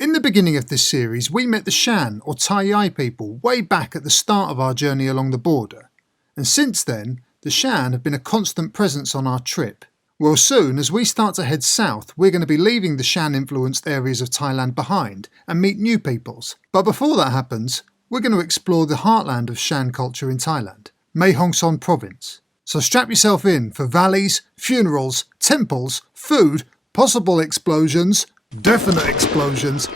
In the beginning of this series, we met the Shan or Thai people way back at the start of our journey along the border. And since then, the Shan have been a constant presence on our trip. Well, soon, as we start to head south, we're going to be leaving the Shan-influenced areas of Thailand behind and meet new peoples. But before that happens, we're going to explore the heartland of Shan culture in Thailand, Mae Hong Son province. So strap yourself in for valleys, funerals, temples, food, possible explosions, definite explosions,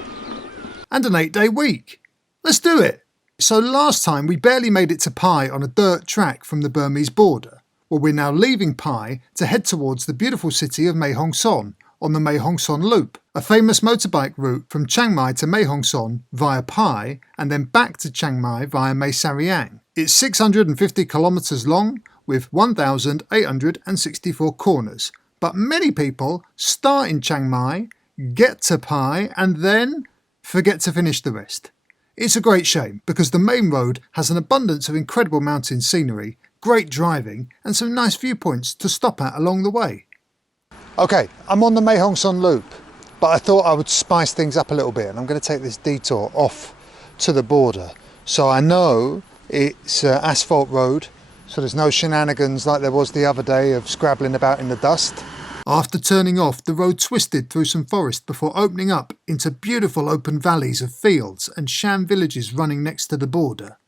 and an 8-day week. Let's do it! So last time we barely made it to Pai on a dirt track from the Burmese border. Well, we're now leaving Pai to head towards the beautiful city of Mae Hong Son on the Mae Hong Son Loop, a famous motorbike route from Chiang Mai to Mae Hong Son via Pai and then back to Chiang Mai via Mae Sariang. It's 650 kilometres long with 1,864 corners, but many people start in Chiang Mai, get to Pai and then forget to finish the rest. It's a great shame because the main road has an abundance of incredible mountain scenery, great driving and some nice viewpoints to stop at along the way. Okay, I'm on the Mae Hong Son Loop, but I thought I would spice things up a little bit and I'm going to take this detour off to the border. So I know it's an asphalt road, so there's no shenanigans like there was the other day of scrabbling about in the dust. After turning off, the road twisted through some forest before opening up into beautiful open valleys of fields and Shan villages running next to the border.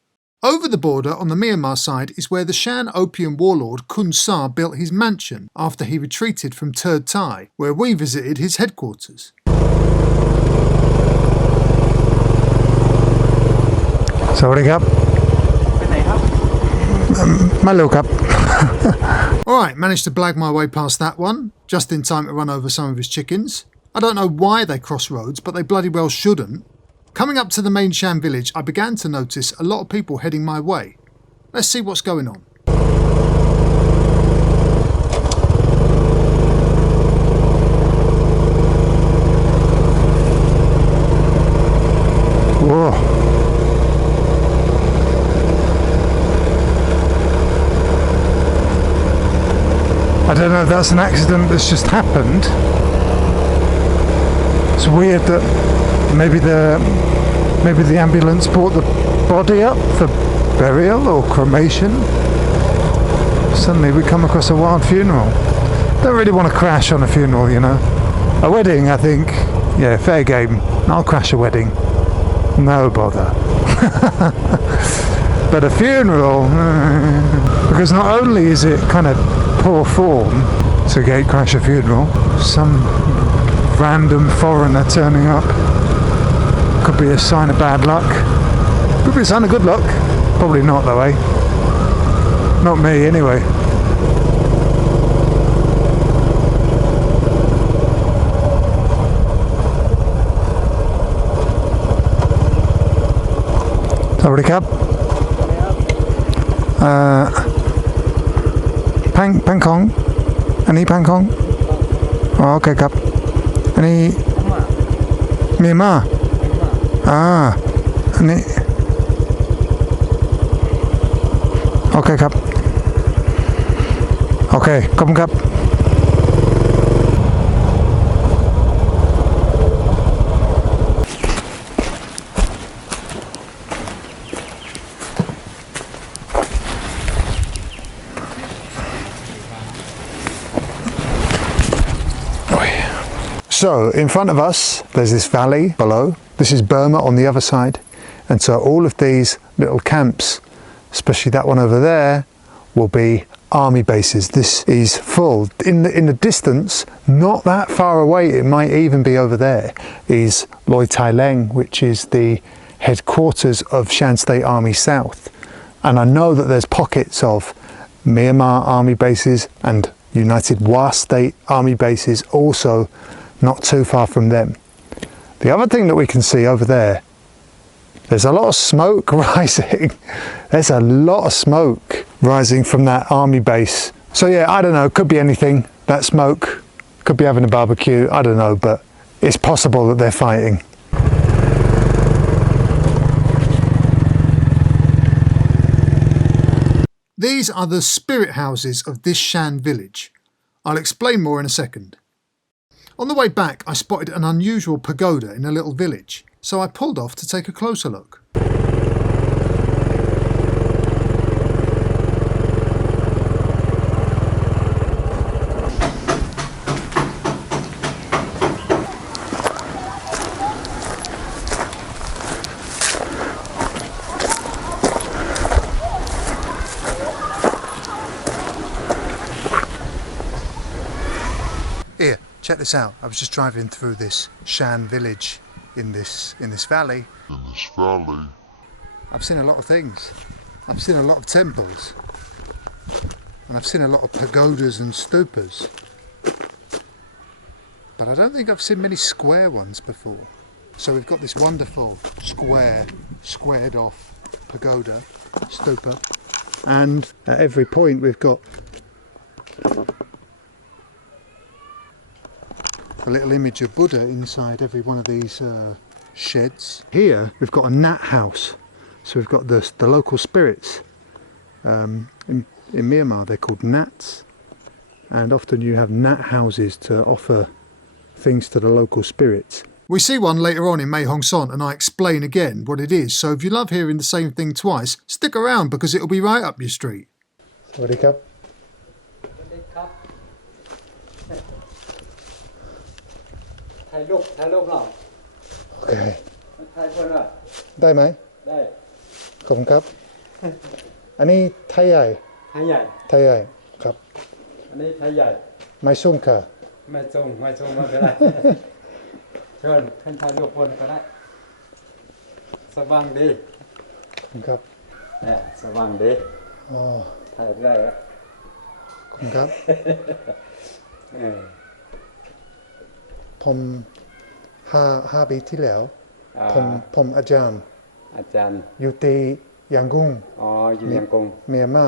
Over the border on the Myanmar side is where the Shan opium warlord Khun Sa built his mansion after he retreated from Third Thai, where we visited his headquarters. Sorry, Cup. Hello, Cup. Alright, managed to blag my way past that one, just in time to run over some of his chickens. I don't know why they cross roads, but they bloody well shouldn't. Coming up to the main Shan village, I began to notice a lot of people heading my way. Let's see what's going on. Whoa. I don't know if that's an accident that's just happened. It's weird that maybe the ambulance brought the body up for burial or cremation. Suddenly we come across a wild funeral. Don't really want to crash on a funeral, you know. A wedding, I think, yeah, fair game. I'll crash a wedding. No bother. But a funeral, because not only is it kind of poor form to gate crash a funeral, some random foreigner turning up could be a sign of bad luck. Could be a sign of good luck. Probably not though, eh? Not me anyway. Sorry, Cab. Pang Kong? Any Pang Kong? Oh, okay, Cab. Any Myanmar? Ah, any. Okay, Cup. Okay, come, Cup. So, in front of us, there's this valley below. This is Burma on the other side. And so all of these little camps, especially that one over there, will be army bases. This is full. In the distance, not that far away, it might even be over there, is Loi Tai Leng, which is the headquarters of Shan State Army South. And I know that there's pockets of Myanmar army bases and United Wa State army bases also not too far from them. The other thing that we can see over there, there's a lot of smoke rising. There's a lot of smoke rising from that army base. So yeah, I don't know, could be anything. That smoke could be having a barbecue, I don't know, but it's possible that they're fighting. These are the spirit houses of this Shan village. I'll explain more in a second. On the way back, I spotted an unusual pagoda in a little village, so I pulled off to take a closer look. Here, check this out. I was just driving through this Shan village in this valley. I've seen a lot of things. I've seen a lot of temples. And I've seen a lot of pagodas and stupas. But I don't think I've seen many square ones before. So we've got this wonderful squared off pagoda, stupa. And at every point we've got a little image of Buddha inside every one of these sheds. Here we've got a nat house, so we've got the local spirits. In Myanmar they're called nats, and often you have nat houses to offer things to the local spirits. We see one later on in Mae Hong Son, and I explain again what it is, so if you love hearing the same thing twice, stick around because it'll be right up your street. Sawadee krap. Okay. ได้ไหมได้ขอบคุณครับอันนี้ไทยใหญ่ไทยใหญ่ไทยใหญ่ครับอันนี้ไทยใหญ่ไม่ส่งค่ะไม่ส่งไม่เป็นไรเชิญขึ้นถ่ายรูปบนก็ได้สว่างดีขอบคุณครับเนี่ยสว่างดีอ๋อถ่ายได้แล้วขอบคุณครับผมห้าปีที่แล้วผมอาจารย์อยู่ที่ยังกุ้งอ๋ออยู่ยังกุ้งเมียนมา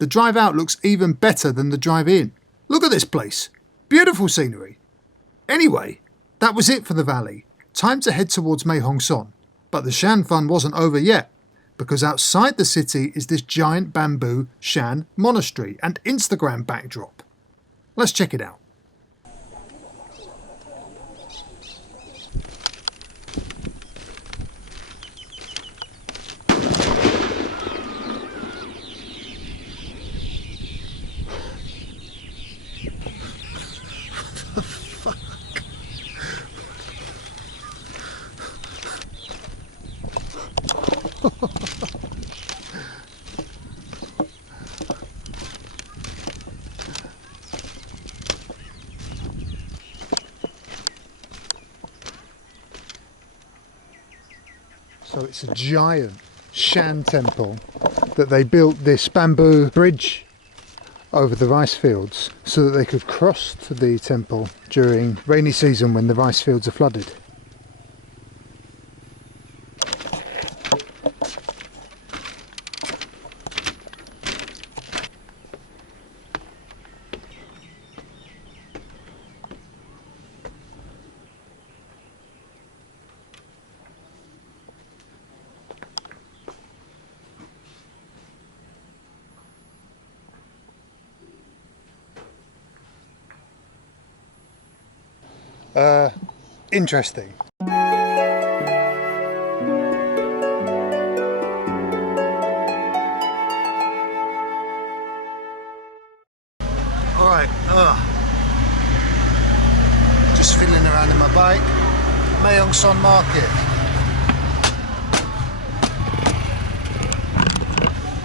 The drive out looks even better than the drive in. Look at this place. Beautiful scenery. Anyway, that was it for the valley. Time to head towards Mae Hong Son. But the Shan fun wasn't over yet, because outside the city is this giant bamboo Shan monastery and Instagram backdrop. Let's check it out. So it's a giant Shan temple that they built this bamboo bridge over the rice fields so that they could cross to the temple during rainy season when the rice fields are flooded. Interesting. Alright, just fiddling around in my bike. Mae Hong Son Market.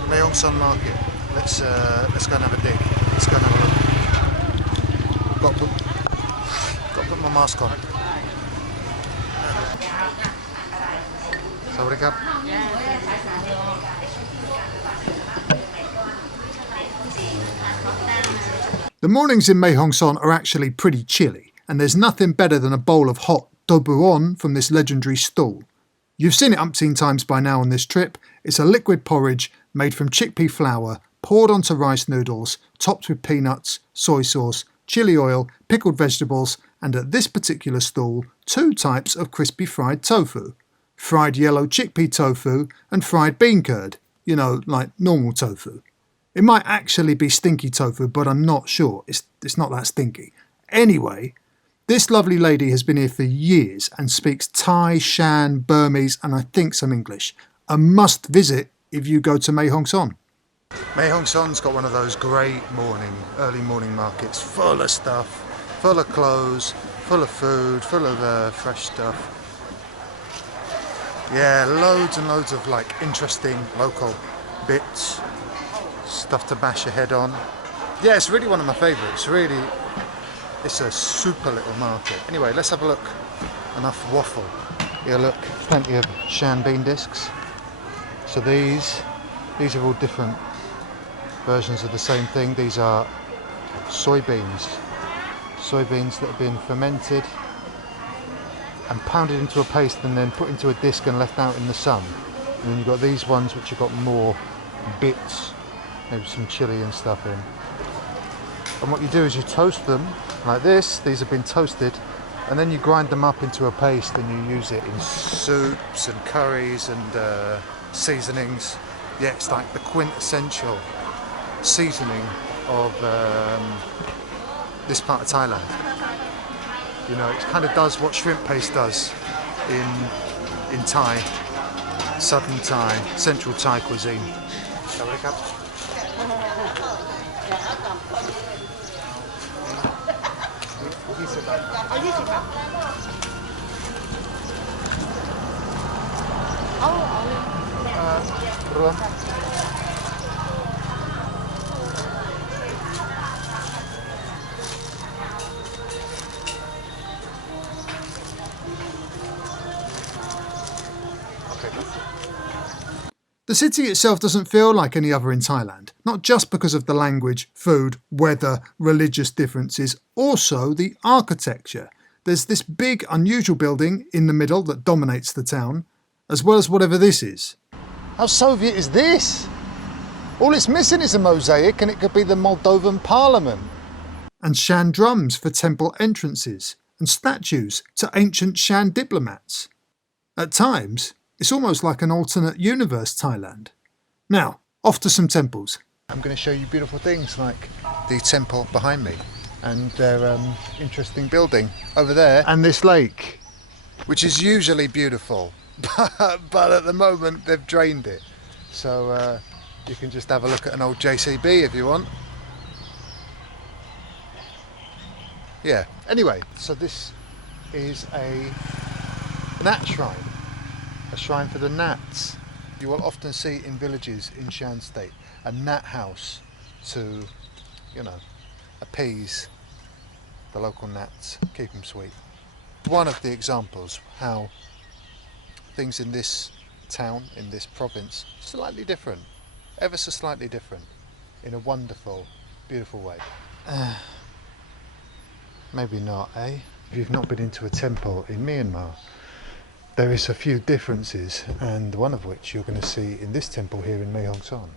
Mae Hong Son Market. Let's go and have a dig. Let's go and have a look. Got to put my mask on. Sawadee krap. The mornings in Mae Hong Son are actually pretty chilly, and there's nothing better than a bowl of hot dobuon from this legendary stall. You've seen it umpteen times by now on this trip. It's a liquid porridge made from chickpea flour, poured onto rice noodles, topped with peanuts, soy sauce, chili oil, pickled vegetables, and at this particular stall, 2 types of crispy fried tofu. Fried yellow chickpea tofu and fried bean curd, you know, like normal tofu. It might actually be stinky tofu, but I'm not sure. It's not that stinky. Anyway, this lovely lady has been here for years and speaks Thai, Shan, Burmese and I think some English. A must visit if you go to Mae Hong Son. Mae Hong Son's got one of those great early morning markets, full of stuff, full of clothes, full of food, full of fresh stuff. Yeah, loads and loads of like interesting local bits, stuff to bash your head on. Yeah, it's really one of my favourites. It's a super little market. Anyway, let's have a look. Enough waffle. Here, look, plenty of Shan bean discs. So these are all different versions of the same thing. These are soybeans that have been fermented and pounded into a paste and then put into a disc and left out in the sun. And then you've got these ones which have got more bits, maybe some chili and stuff in. And what you do is you toast them like this. These have been toasted, and then you grind them up into a paste and you use it in soups and curries and seasonings. Yeah, it's like the quintessential seasoning of this part of Thailand. You know, it kind of does what shrimp paste does in Thai, southern Thai, central Thai cuisine. The city itself doesn't feel like any other in Thailand, not just because of the language, food, weather, religious differences, also the architecture. There's this big, unusual building in the middle that dominates the town, as well as whatever this is. How Soviet is this? All it's missing is a mosaic and it could be the Moldovan Parliament. And Shan drums for temple entrances, and statues to ancient Shan diplomats. At times, it's almost like an alternate universe Thailand. Now, off to some temples. I'm going to show you beautiful things like the temple behind me and their interesting building over there, and this lake, which is usually beautiful, but at the moment they've drained it. So you can just have a look at an old JCB if you want. Yeah, anyway, so this is a Nat shrine. A shrine for the gnats. You will often see in villages in Shan State a gnat house to, you know, appease the local gnats, keep them sweet. One of the examples how things in this town, in this province, slightly different, ever so slightly different, in a wonderful, beautiful way. Maybe not, eh? If you've not been into a temple in Myanmar, there is a few differences, and one of which you're going to see in this temple here in Mae Hong Son.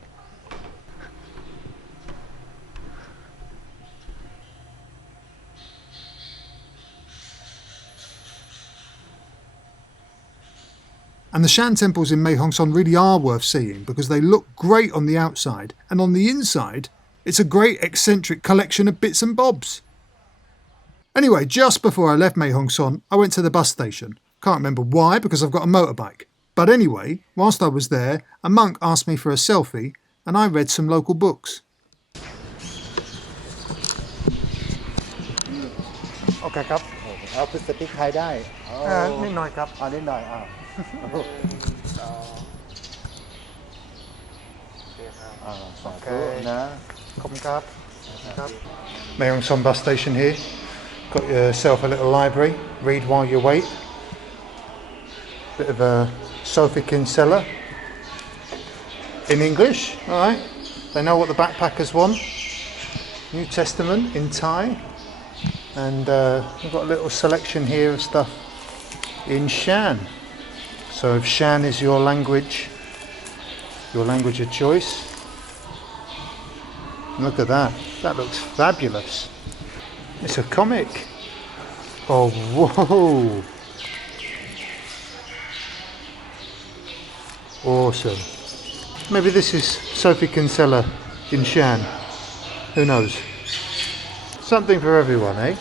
And the Shan temples in Mae Hong Son really are worth seeing because they look great on the outside, and on the inside, it's a great eccentric collection of bits and bobs. Anyway, just before I left Mae Hong Son, I went to the bus station. Can't remember why, because I've got a motorbike. But anyway, whilst I was there, a monk asked me for a selfie, and I read some local books. Okay, ครับเอาคือสปีกไทยได้นิดหน่อยครับ นิดหน่อยสองตัวนะ Mae Hong Son bus station here. Got yourself a little library. Read while you wait. Bit of a Sophie Kinsella in English. All right. They know what the backpackers want. New Testament in Thai. And we've got a little selection here of stuff in Shan. So if Shan is your language of choice, look at that. That looks fabulous. It's a comic. Oh, whoa. Awesome. Maybe this is Sophie Kinsella in Shan. Who knows? Something for everyone, eh?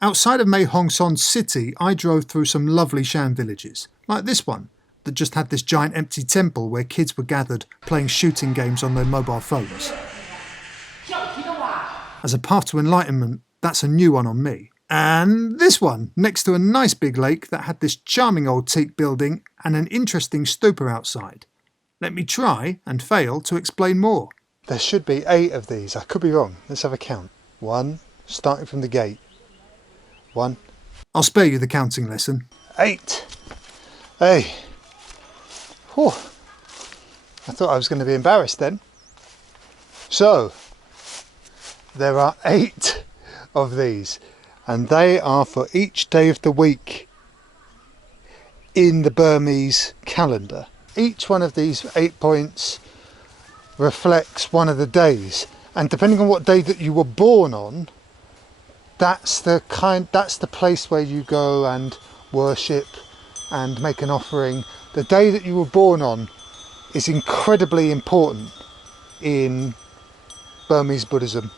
Outside of Mae Hong Son city, I drove through some lovely Shan villages, like this one, that just had this giant empty temple where kids were gathered playing shooting games on their mobile phones. As a path to enlightenment, that's a new one on me. And this one, next to a nice big lake that had this charming old teak building and an interesting stupa outside. Let me try, and fail, to explain more. There should be 8 of these. I could be wrong. Let's have a count. 1, starting from the gate. 1. I'll spare you the counting lesson. 8. Hey. Whew. I thought I was going to be embarrassed then. So, there are 8 of these, and they are for each day of the week in the Burmese calendar. Each one of these 8 points reflects one of the days, and depending on what day that you were born on, that's the place where you go and worship and make an offering. The day that you were born on is incredibly important in Burmese Buddhism,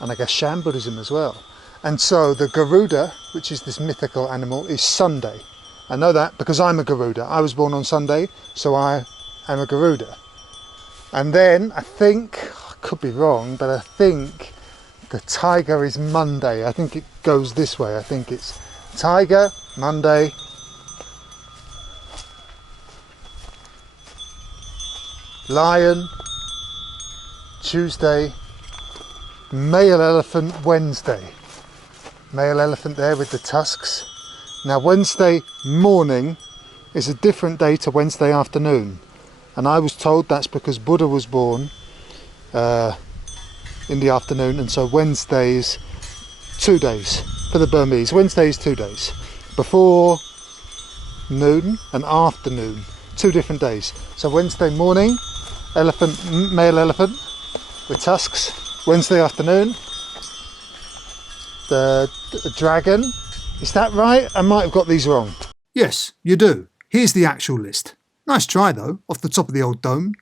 and I guess Shan Buddhism as well. And so the Garuda, which is this mythical animal, is Sunday. I know that because I'm a Garuda. I was born on Sunday, so I am a Garuda. And then I think, I could be wrong, but I think the tiger is Monday. I think it goes this way. I think it's tiger, Monday, lion, Tuesday, male elephant, Wednesday. Male elephant there with the tusks. Now Wednesday morning is a different day to Wednesday afternoon. And I was told that's because Buddha was born in the afternoon, and so Wednesday's 2 days for the Burmese. Wednesday is 2 days. Before noon and afternoon, 2 different days. So Wednesday morning, elephant, male elephant with tusks. Wednesday afternoon, the dragon. Is that right? I might have got these wrong. Yes, you do. Here's the actual list. Nice try though, off the top of the old dome.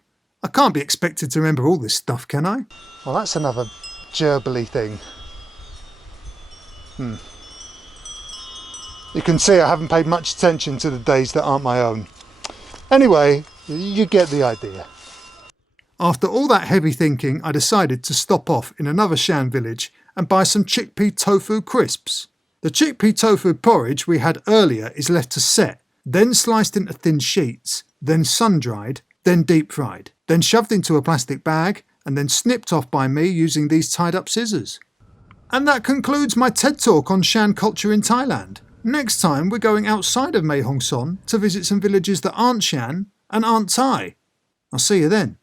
I can't be expected to remember all this stuff, can I? Well, that's another gerbily thing. You can see I haven't paid much attention to the days that aren't my own. Anyway, you get the idea. After all that heavy thinking, I decided to stop off in another Shan village and buy some chickpea tofu crisps. The chickpea tofu porridge we had earlier is left to set, then sliced into thin sheets, then sun-dried, then deep-fried, then shoved into a plastic bag, and then snipped off by me using these tied-up scissors. And that concludes my TED Talk on Shan culture in Thailand. Next time we're going outside of Mae Hong Son to visit some villages that aren't Shan and aren't Thai. I'll see you then.